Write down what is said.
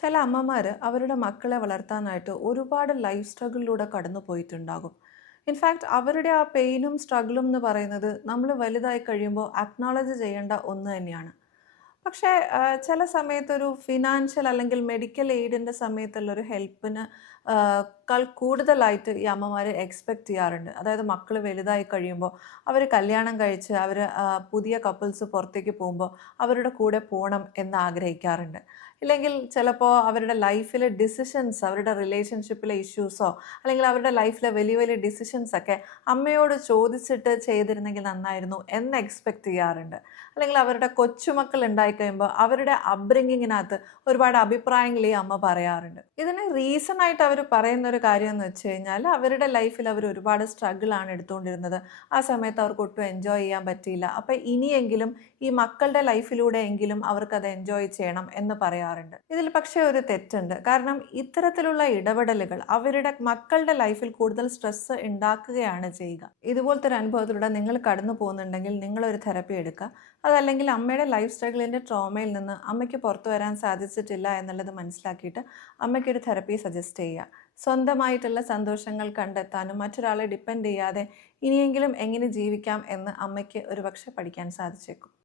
ചില അമ്മമാർ അവരുടെ മക്കളെ വളർത്താനായിട്ട് ഒരുപാട് ലൈഫ് സ്ട്രഗിളിലൂടെ കടന്നു പോയിട്ടുണ്ടാകും. ഇൻഫാക്റ്റ് അവരുടെ ആ പെയിനും സ്ട്രഗിളും എന്ന് പറയുന്നത് നമ്മൾ വലുതായി കഴിയുമ്പോൾ അക്നോളജ് ചെയ്യേണ്ട ഒന്ന് തന്നെയാണ്. പക്ഷേ ചില സമയത്തൊരു ഫിനാൻഷ്യൽ അല്ലെങ്കിൽ മെഡിക്കൽ എയ്ഡിൻ്റെ സമയത്തുള്ളൊരു ഹെൽപ്പിന് ക്കാൾ കൂടുതലായിട്ട് ഈ അമ്മമാർ എക്സ്പെക്റ്റ് ചെയ്യാറുണ്ട്. അതായത് മക്കൾ വലുതായി കഴിയുമ്പോൾ അവർ കല്യാണം കഴിച്ച് അവർ പുതിയ കപ്പിൾസ് പുറത്തേക്ക് പോകുമ്പോൾ അവരുടെ കൂടെ പോകണം എന്ന് ആഗ്രഹിക്കാറുണ്ട്. ഇല്ലെങ്കിൽ ചിലപ്പോൾ അവരുടെ ലൈഫിലെ ഡിസിഷൻസ്, അവരുടെ റിലേഷൻഷിപ്പിലെ ഇഷ്യൂസോ അല്ലെങ്കിൽ അവരുടെ ലൈഫിലെ വലിയ വലിയ ഡിസിഷൻസൊക്കെ അമ്മയോട് ചോദിച്ചിട്ട് ചെയ്തിരുന്നെങ്കിൽ നന്നായിരുന്നു എന്ന് എക്സ്പെക്റ്റ് ചെയ്യാറുണ്ട്. അല്ലെങ്കിൽ അവരുടെ കൊച്ചുമക്കൾ ഉണ്ടായിക്കഴിയുമ്പോൾ അവരുടെ അപ്ബ്രിങ്ങിങ്ങിനകത്ത് ഒരുപാട് അഭിപ്രായങ്ങൾ ഈ അമ്മ പറയാറുണ്ട്. ഇതിന് റീസൺ ആയിട്ട് അവർ പറയുന്ന ഒരു കാര്യം എന്ന് വെച്ച് കഴിഞ്ഞാൽ അവരുടെ ലൈഫിൽ അവർ ഒരുപാട് സ്ട്രഗിളാണ് എടുത്തുകൊണ്ടിരുന്നത്. ആ സമയത്ത് അവർക്ക് ഒട്ടും എൻജോയ് ചെയ്യാൻ പറ്റിയില്ല. അപ്പം ഇനിയെങ്കിലും ഈ മക്കളുടെ ലൈഫിലൂടെ എങ്കിലും അവർക്കത് എൻജോയ് ചെയ്യണം എന്ന് പറയാറുണ്ട്. ഇതിൽ പക്ഷേ ഒരു തെറ്റുണ്ട്. കാരണം ഇത്തരത്തിലുള്ള ഇടപെടലുകൾ അവരുടെ മക്കളുടെ ലൈഫിൽ കൂടുതൽ സ്ട്രെസ്സ് ഉണ്ടാക്കുകയാണ് ചെയ്യുക. ഇതുപോലത്തെ ഒരു അനുഭവത്തിലൂടെ നിങ്ങൾ കടന്നു പോകുന്നുണ്ടെങ്കിൽ നിങ്ങളൊരു തെറപ്പി എടുക്കുക. അതല്ലെങ്കിൽ അമ്മയുടെ ലൈഫ് സ്ട്രഗിളിൻ്റെ ട്രോമയിൽ നിന്ന് അമ്മയ്ക്ക് പുറത്തു വരാൻ സാധിച്ചിട്ടില്ല എന്നുള്ളത് മനസ്സിലാക്കിയിട്ട് അമ്മയ്ക്കൊരു തെറപ്പി സജസ്റ്റ് ചെയ്യുക. സ്വന്തമായിട്ടുള്ള സന്തോഷങ്ങൾ കണ്ടെത്താനും മറ്റൊരാളെ ഡിപ്പെൻഡ് ചെയ്യാതെ ഇനിയെങ്കിലും എങ്ങനെ ജീവിക്കാം എന്ന് അമ്മയ്ക്ക് ഒരുപക്ഷെ പഠിക്കാൻ സാധിച്ചേക്കും.